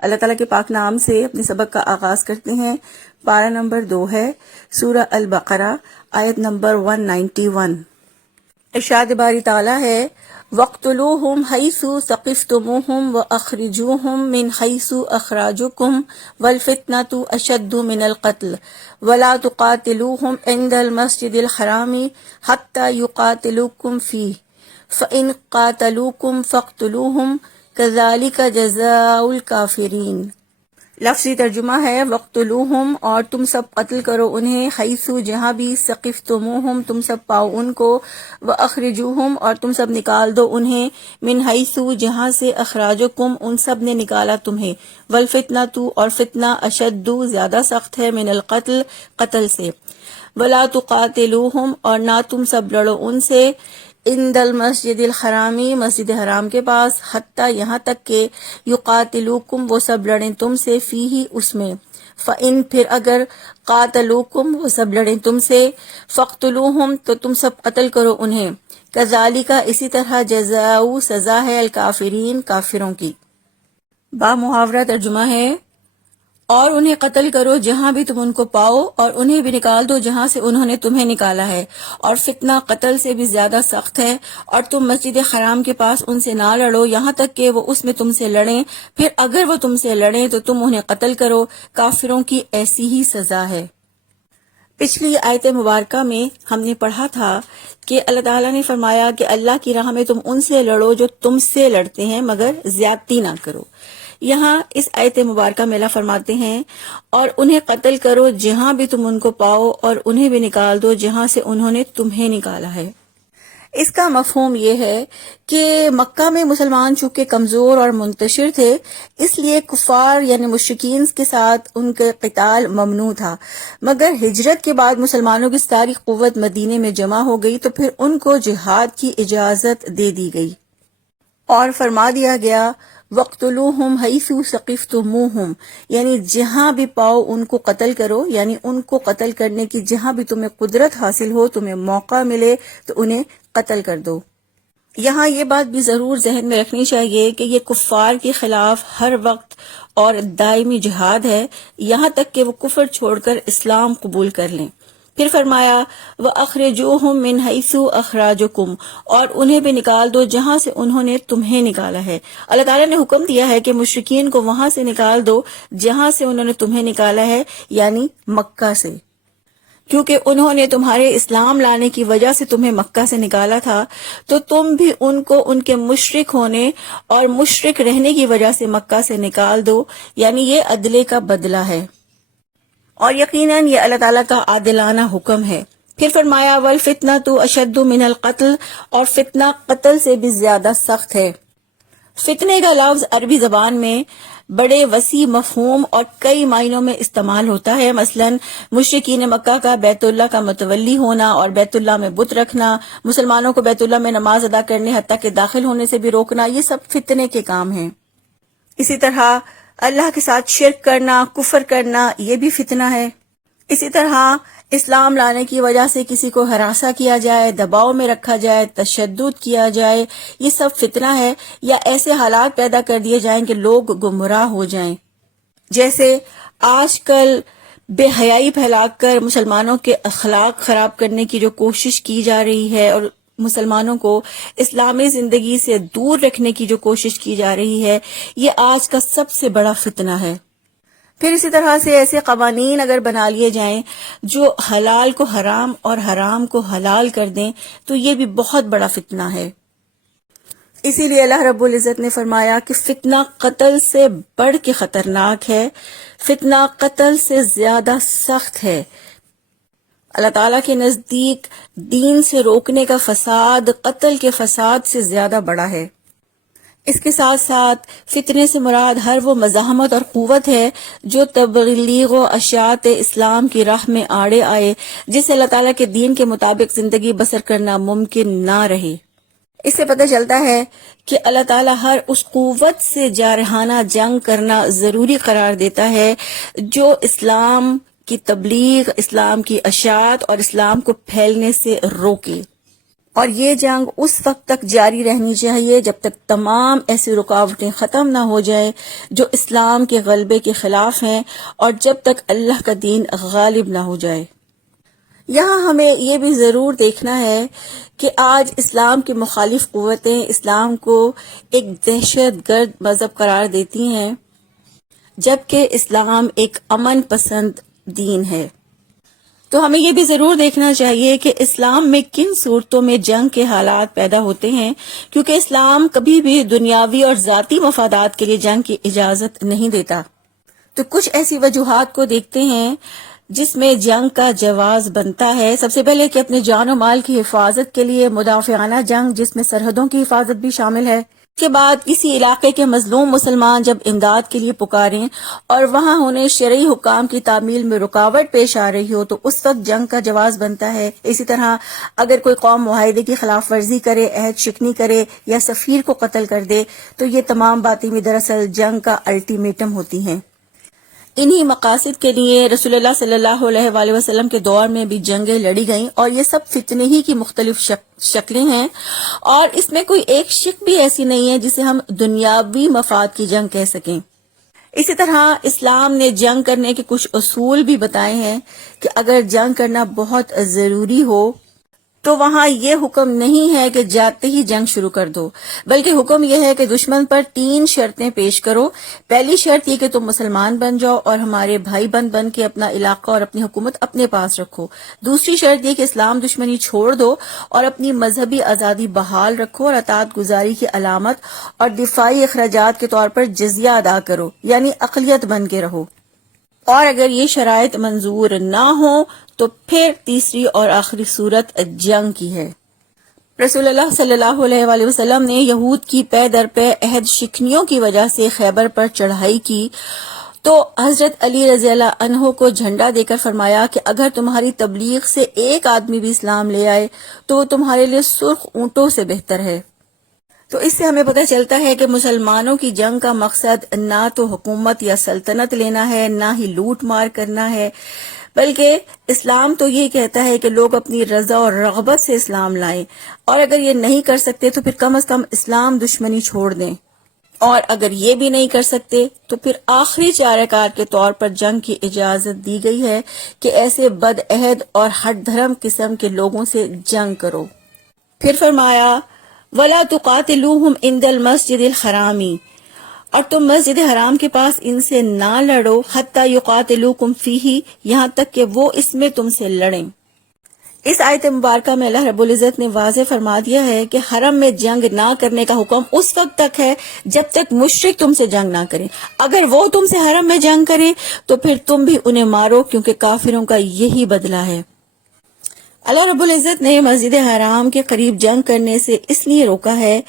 اللہ تعالیٰ کے پاک نام سے اپنے سبق کا آغاز کرتے ہیں۔ پارہ نمبر 2 ہے، سورہ البقرہ، آیت نمبر 191۔ ارشاد باری تعالیٰ ہے، وَاقْتُلُوهُمْ حَيْثُ ثَقِفْتُمُوهُمْ وَأَخْرِجُوهُمْ مِنْ حَيْثُ أَخْرَجُوكُمْ وَالْفِتْنَةُ أَشَدُّ مِنَ الْقَتْلِ وَلَا تُقَاتِلُوهُمْ عِنْدَ الْمَسْجِدِ الْحَرَامِ حَتَّى يُقَاتِلُوكُمْ فِيهِ فَإِنْ قَاتَلُوكُمْ فَاقْتُلُوهُمْ كَذَلِكَ جَزَاءُ الْكَافِرِينَ۔ لفظی ترجمہ ہے، وَاقْتُلُوهُمْ، اور تم سب قتل کرو انہیں، حیثو جہاں بھی، ثقفتموہم تم سب پاؤ ان کو، وَأَخْرِجُوهُمْ اور تم سب نکال دو انہیں، من حیثو جہاں سے، اخراجکم ان سب نے نکالا تمہیں، والفتنۃ اور فتنہ، اشد زیادہ سخت ہے، من القتل قتل سے، ولا تقاتلوہم اور نہ تم سب لڑو ان سے، عند المسجد الحرامی مسجد حرام کے پاس، حتیٰ یہاں تک کہ یقاتلوکم وہ سب لڑیں تم سے، فیہ اس میں، فَإِن پھر اگر قاتلوکم وہ سب لڑیں تم سے، فَاقْتُلُوهُمْ تو تم سب قتل کرو انہیں، کذالک اسی طرح، جزاء سزا ہے، الکافرین کافروں کی۔ با محاورہ ترجمہ ہے، اور انہیں قتل کرو جہاں بھی تم ان کو پاؤ، اور انہیں بھی نکال دو جہاں سے انہوں نے تمہیں نکالا ہے، اور فتنہ قتل سے بھی زیادہ سخت ہے، اور تم مسجد حرام کے پاس ان سے نہ لڑو یہاں تک کہ وہ اس میں تم سے لڑیں، پھر اگر وہ تم سے لڑیں تو تم انہیں قتل کرو، کافروں کی ایسی ہی سزا ہے۔ پچھلی آیت مبارکہ میں ہم نے پڑھا تھا کہ اللہ تعالیٰ نے فرمایا کہ اللہ کی راہ میں تم ان سے لڑو جو تم سے لڑتے ہیں، مگر زیادتی نہ کرو۔ یہاں اس آیت مبارکہ میں اللہ فرماتے ہیں، اور انہیں قتل کرو جہاں بھی تم ان کو پاؤ، اور انہیں بھی نکال دو جہاں سے انہوں نے تمہیں نکالا ہے۔ اس کا مفہوم یہ ہے کہ مکہ میں مسلمان چونکہ کمزور اور منتشر تھے، اس لیے کفار یعنی مشرکین کے ساتھ ان کا قتال ممنوع تھا، مگر ہجرت کے بعد مسلمانوں کی ساری قوت مدینے میں جمع ہو گئی تو پھر ان کو جہاد کی اجازت دے دی گئی، اور فرما دیا گیا، وَاقْتُلُوهُمْ حَيْثُ ثَقِفْتُمُوهُمْ، یعنی جہاں بھی پاؤ ان کو قتل کرو، یعنی ان کو قتل کرنے کی جہاں بھی تمہیں قدرت حاصل ہو، تمہیں موقع ملے تو انہیں قتل کر دو۔ یہاں یہ بات بھی ضرور ذہن میں رکھنی چاہیے کہ یہ کفار کے خلاف ہر وقت اور دائمی جہاد ہے، یہاں تک کہ وہ کفر چھوڑ کر اسلام قبول کر لیں۔ پھر فرمایا، وَأَخْرِجُوهُمْ مِنْ حَيْثُ أَخْرَجُكُمْ، اور انہیں بھی نکال دو جہاں سے انہوں نے تمہیں نکالا ہے۔ اللہ تعالیٰ نے حکم دیا ہے کہ مشرکین کو وہاں سے نکال دو جہاں سے انہوں نے تمہیں نکالا ہے، یعنی مکہ سے، کیونکہ انہوں نے تمہارے اسلام لانے کی وجہ سے تمہیں مکہ سے نکالا تھا، تو تم بھی ان کو ان کے مشرک ہونے اور مشرک رہنے کی وجہ سے مکہ سے نکال دو، یعنی یہ عدلے کا بدلہ ہے، اور یقیناً یہ اللہ تعالیٰ کا عادلانہ حکم ہے۔ پھر فرمایا، وَالْفِتْنَةُ أَشَدُّ مِنَ الْقَتْلِ، اور فتنہ قتل سے بھی زیادہ سخت ہے۔ فتنے کا لفظ عربی زبان میں بڑے وسیع مفہوم اور کئی معنوں میں استعمال ہوتا ہے، مثلا مشرکین مکہ کا بیت اللہ کا متولی ہونا اور بیت اللہ میں بت رکھنا، مسلمانوں کو بیت اللہ میں نماز ادا کرنے حتیٰ کہ داخل ہونے سے بھی روکنا، یہ سب فتنے کے کام ہیں۔ اسی طرح اللہ کے ساتھ شرک کرنا، کفر کرنا، یہ بھی فتنہ ہے۔ اسی طرح اسلام لانے کی وجہ سے کسی کو ہراساں کیا جائے، دباؤ میں رکھا جائے، تشدد کیا جائے، یہ سب فتنہ ہے، یا ایسے حالات پیدا کر دیے جائیں کہ لوگ گمراہ ہو جائیں، جیسے آج کل بے حیائی پھیلا کر مسلمانوں کے اخلاق خراب کرنے کی جو کوشش کی جا رہی ہے، اور مسلمانوں کو اسلامی زندگی سے دور رکھنے کی جو کوشش کی جا رہی ہے، یہ آج کا سب سے بڑا فتنہ ہے۔ پھر اسی طرح سے ایسے قوانین اگر بنا لیے جائیں جو حلال کو حرام اور حرام کو حلال کر دیں، تو یہ بھی بہت بڑا فتنہ ہے۔ اسی لیے اللہ رب العزت نے فرمایا کہ فتنہ قتل سے بڑھ کے خطرناک ہے، فتنہ قتل سے زیادہ سخت ہے۔ اللہ تعالیٰ کے نزدیک دین سے روکنے کا فساد قتل کے فساد سے زیادہ بڑا ہے۔ اس کے ساتھ ساتھ فتنے سے مراد ہر وہ مزاحمت اور قوت ہے جو تبلیغ و اشاعت اسلام کی راہ میں آڑے آئے، جس سے اللہ تعالیٰ کے دین کے مطابق زندگی بسر کرنا ممکن نہ رہے۔ اس سے پتہ چلتا ہے کہ اللہ تعالیٰ ہر اس قوت سے جارحانہ جنگ کرنا ضروری قرار دیتا ہے جو اسلام کی تبلیغ، اسلام کی اشاعت اور اسلام کو پھیلنے سے روکے۔ اور یہ جنگ اس وقت تک جاری رہنی چاہیے جب تک تمام ایسی رکاوٹیں ختم نہ ہو جائیں جو اسلام کے غلبے کے خلاف ہیں، اور جب تک اللہ کا دین غالب نہ ہو جائے۔ یہاں ہمیں یہ بھی ضرور دیکھنا ہے کہ آج اسلام کی مخالف قوتیں اسلام کو ایک دہشت گرد مذہب قرار دیتی ہیں، جبکہ اسلام ایک امن پسند دین ہے۔ تو ہمیں یہ بھی ضرور دیکھنا چاہیے کہ اسلام میں کن صورتوں میں جنگ کے حالات پیدا ہوتے ہیں، کیونکہ اسلام کبھی بھی دنیاوی اور ذاتی مفادات کے لیے جنگ کی اجازت نہیں دیتا۔ تو کچھ ایسی وجوہات کو دیکھتے ہیں جس میں جنگ کا جواز بنتا ہے۔ سب سے پہلے کہ اپنے جان و مال کی حفاظت کے لیے مدافعانہ جنگ، جس میں سرحدوں کی حفاظت بھی شامل ہے۔ اس کے بعد کسی علاقے کے مظلوم مسلمان جب امداد کے لیے پکاریں اور وہاں انہیں شرعی حکام کی تعمیل میں رکاوٹ پیش آ رہی ہو تو اس وقت جنگ کا جواز بنتا ہے۔ اسی طرح اگر کوئی قوم معاہدے کی خلاف ورزی کرے، عہد شکنی کرے یا سفیر کو قتل کر دے تو یہ تمام باتیں بھی دراصل جنگ کا الٹیمیٹم ہوتی ہیں۔ انہی مقاصد کے لیے رسول اللہ صلی اللہ علیہ وآلہ وسلم کے دور میں بھی جنگیں لڑی گئیں، اور یہ سب فتنے ہی کی مختلف شکلیں ہیں، اور اس میں کوئی ایک شک بھی ایسی نہیں ہے جسے ہم دنیاوی مفاد کی جنگ کہہ سکیں۔ اسی طرح اسلام نے جنگ کرنے کے کچھ اصول بھی بتائے ہیں کہ اگر جنگ کرنا بہت ضروری ہو تو وہاں یہ حکم نہیں ہے کہ جاتے ہی جنگ شروع کر دو، بلکہ حکم یہ ہے کہ دشمن پر 3 شرطیں پیش کرو۔ پہلی شرط یہ کہ تم مسلمان بن جاؤ اور ہمارے بھائی بن کے اپنا علاقہ اور اپنی حکومت اپنے پاس رکھو۔ دوسری شرط یہ کہ اسلام دشمنی چھوڑ دو اور اپنی مذہبی آزادی بحال رکھو اور اطاعت گزاری کی علامت اور دفاعی اخراجات کے طور پر جزیہ ادا کرو، یعنی اقلیت بن کے رہو۔ اور اگر یہ شرائط منظور نہ ہو تو پھر تیسری اور آخری صورت جنگ کی ہے۔ رسول اللہ صلی اللہ علیہ وآلہ وسلم نے یہود کی پے در پے عہد شکنیوں کی وجہ سے خیبر پر چڑھائی کی تو حضرت علی رضی اللہ عنہ کو جھنڈا دے کر فرمایا کہ اگر تمہاری تبلیغ سے ایک آدمی بھی اسلام لے آئے تو وہ تمہارے لیے سرخ اونٹوں سے بہتر ہے۔ تو اس سے ہمیں پتہ چلتا ہے کہ مسلمانوں کی جنگ کا مقصد نہ تو حکومت یا سلطنت لینا ہے، نہ ہی لوٹ مار کرنا ہے، بلکہ اسلام تو یہ کہتا ہے کہ لوگ اپنی رضا اور رغبت سے اسلام لائیں، اور اگر یہ نہیں کر سکتے تو پھر کم از کم اسلام دشمنی چھوڑ دیں، اور اگر یہ بھی نہیں کر سکتے تو پھر آخری چارہ کار کے طور پر جنگ کی اجازت دی گئی ہے کہ ایسے بد عہد اور ہٹ دھرم قسم کے لوگوں سے جنگ کرو۔ پھر فرمایا وَلَا تُقَاتِلُوهُمْ عِنْدَ الْمَسْجِدِ الْحَرَامِ، اور تم مسجد حرام کے پاس ان سے نہ لڑو حَتَّى يُقَاتِلُوكُمْ فِيهِ، یہاں تک کہ وہ اس میں تم سے لڑیں۔ اس آیت مبارکہ میں اللہ رب العزت نے واضح فرما دیا ہے کہ حرم میں جنگ نہ کرنے کا حکم اس وقت تک ہے جب تک مشرک تم سے جنگ نہ کریں۔ اگر وہ تم سے حرم میں جنگ کریں تو پھر تم بھی انہیں مارو، کیونکہ کافروں کا یہی بدلہ ہے۔ اللہ رب العزت نے مسجد حرام کے قریب جنگ کرنے سے اس لیے روکا ہے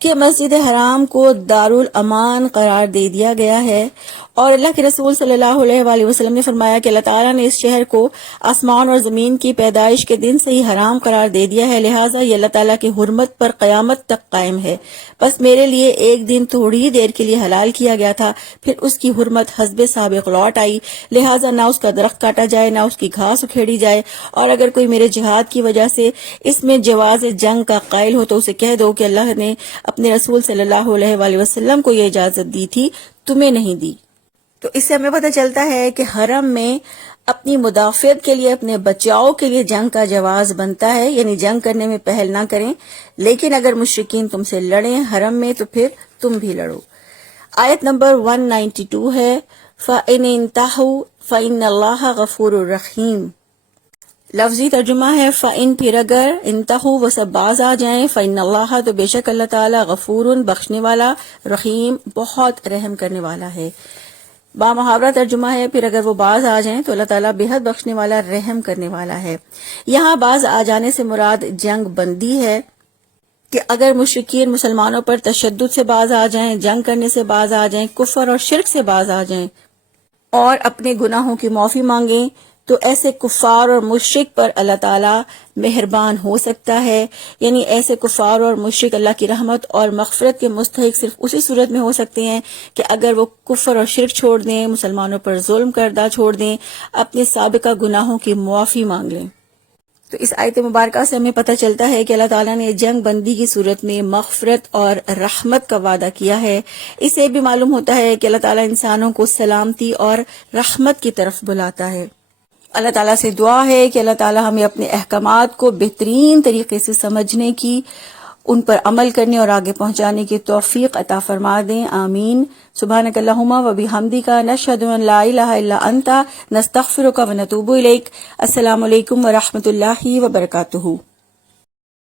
کہ مسجد حرام کو دارالامان قرار دے دیا گیا ہے، اور اللہ کے رسول صلی اللہ علیہ وآلہ وسلم نے فرمایا کہ اللہ تعالیٰ نے اس شہر کو آسمان اور زمین کی پیدائش کے دن سے ہی حرام قرار دے دیا ہے، لہٰذا یہ اللہ تعالیٰ کی حرمت پر قیامت تک قائم ہے۔ بس میرے لیے ایک دن تھوڑی دیر کے لیے حلال کیا گیا تھا، پھر اس کی حرمت حسب سابق لوٹ آئی، لہٰذا نہ اس کا درخت کاٹا جائے نہ اس کی گھاس اکھیڑی جائے، اور اگر کوئی میرے جہاد کی وجہ سے اس میں جواز جنگ کا قائل ہو تو اسے کہہ دو کہ اللہ نے اپنے رسول صلی اللہ علیہ وآلہ وسلم کو یہ اجازت دی تھی، تمہیں نہیں دی۔ تو اس سے ہمیں پتہ چلتا ہے کہ حرم میں اپنی مدافعت کے لیے، اپنے بچاؤ کے لیے جنگ کا جواز بنتا ہے، یعنی جنگ کرنے میں پہل نہ کریں، لیکن اگر مشرکین تم سے لڑیں حرم میں تو پھر تم بھی لڑو۔ آیت نمبر 192 ہے فَإِنِ انْتَهُوا فَإِنَّ اللَّهَ غَفُورٌ رَحِيمٌ۔ لفظی ترجمہ ہے فَإِن، پھر اگر، انتہو وہ سب باز آ جائیں، فَإِنَّ اللَّهَ تو بے شک اللہ تعالیٰ غفور بخشنے والا، رحیم بہت رحم کرنے والا ہے۔ با محاورہ ترجمہ ہے پھر اگر وہ باز آ جائیں تو اللہ تعالیٰ بےحد بخشنے والا، رحم کرنے والا ہے۔ یہاں باز آ جانے سے مراد جنگ بندی ہے کہ اگر مشرکین مسلمانوں پر تشدد سے باز آ جائیں، جنگ کرنے سے باز آ جائیں، کفر اور شرک سے باز آ جائیں اور اپنے گناہوں کی معافی مانگیں تو ایسے کفار اور مشرک پر اللہ تعالیٰ مہربان ہو سکتا ہے، یعنی ایسے کفار اور مشرک اللہ کی رحمت اور مغفرت کے مستحق صرف اسی صورت میں ہو سکتے ہیں کہ اگر وہ کفر اور شرک چھوڑ دیں، مسلمانوں پر ظلم کردہ چھوڑ دیں، اپنے سابقہ گناہوں کی معافی مانگ لیں۔ تو اس آیت مبارکہ سے ہمیں پتہ چلتا ہے کہ اللہ تعالیٰ نے جنگ بندی کی صورت میں مغفرت اور رحمت کا وعدہ کیا ہے۔ اس سے بھی معلوم ہوتا ہے کہ اللہ تعالیٰ انسانوں کو سلامتی اور رحمت کی طرف بلاتا ہے۔ اللہ تعالیٰ سے دعا ہے کہ اللہ تعالیٰ ہمیں اپنے احکامات کو بہترین طریقے سے سمجھنے کی، ان پر عمل کرنے اور آگے پہنچانے کی توفیق عطا فرما دیں، آمین۔ سبحانک اللہم و بحمدک، نشہد ان لا الہ الا انت، نستغفرک و نتوب الیک۔ السلام علیکم ورحمۃ اللہ وبرکاتہ۔